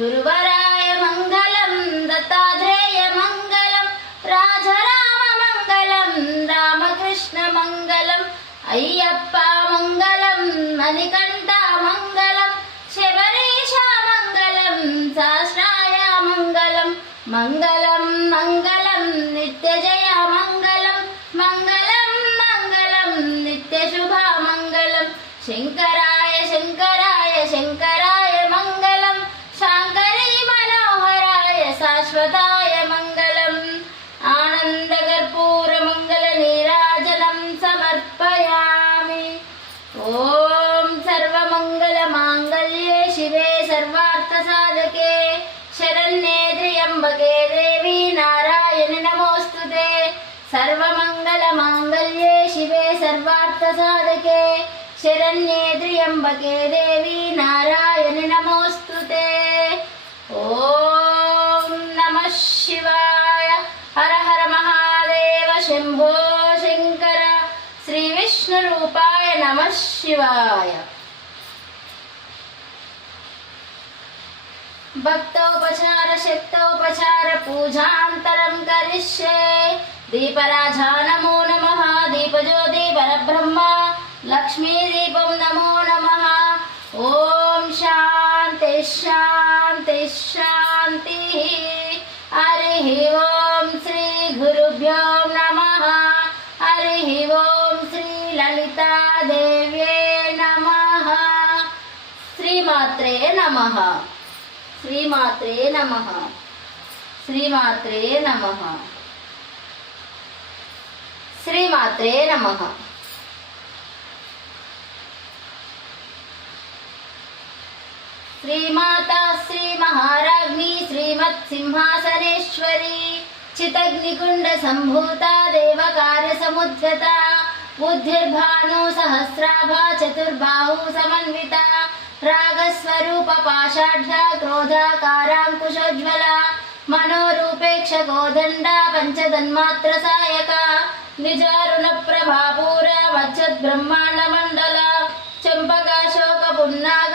గురువరాయ మంగళం దత్తాత్రేయ మంగళం రాజరామ మంగళం రామకృష్ణ మంగళం అయ్యప్ప మంగళం మణికంఠ మంగళం శబరీష మంగళం శాస్త్రాయ మంగళం మంగళం మంగళం నిత్య జయ మంగళం మంగళం మంగళం నిత్య శుభ మంగళం శంకరా శాశ్వతాయ మంగళం. ఆనందగర్పూర మంగళ నీరాజనం సమర్పయామి. ఓం సర్వమంగళ మాంగళ్యే శివే సర్వార్థ సాధకే. శరణ్యే త్ర్యంబకే దేవి నారాయణి నమోస్తుతే. సర్వమంగళ మాంగళ్యే శివే సర్వార్థ शंभो शंकर श्री विष्णु रूपाय नमः शिवाय। भक्तोपचार शक्तोपचार भक्तोपचारशक्तोपचारपूजान्तरं करिष्ये। दीपराजा नमो नमः दीपज्योति परब्रह्म लक्ष्मीदीपं नमो नमः। ओम शांति शांति शांति हरि ओ లలితాదేవ్యే నమ శ్రీమాత్రే నమ శ్రీమాత్రే నమ శ్రీమాత్రే నమ శ్రీమాత్రే నమ శ్రీమాత శ్రీ మహారాజ్ఞి శ్రీమత్ సింహాసనేశ్వరి చితగ్నికుండ సంభూత దేవకార్య సముద్గత బుద్ధిర్భాను సహస్రాభా చతుర్బాహు సమన్విత రాగస్వరూప పాషాఢ్య క్రోధాకారాంకుశోజ్వల మనోరూపేక్ష కోదండ పంచదన్మాత్ర సాయక నిజారుణ ప్రభాపూర మచ్చద్ బ్రహ్మాండ మండల చంపకాశోక పున్నాగ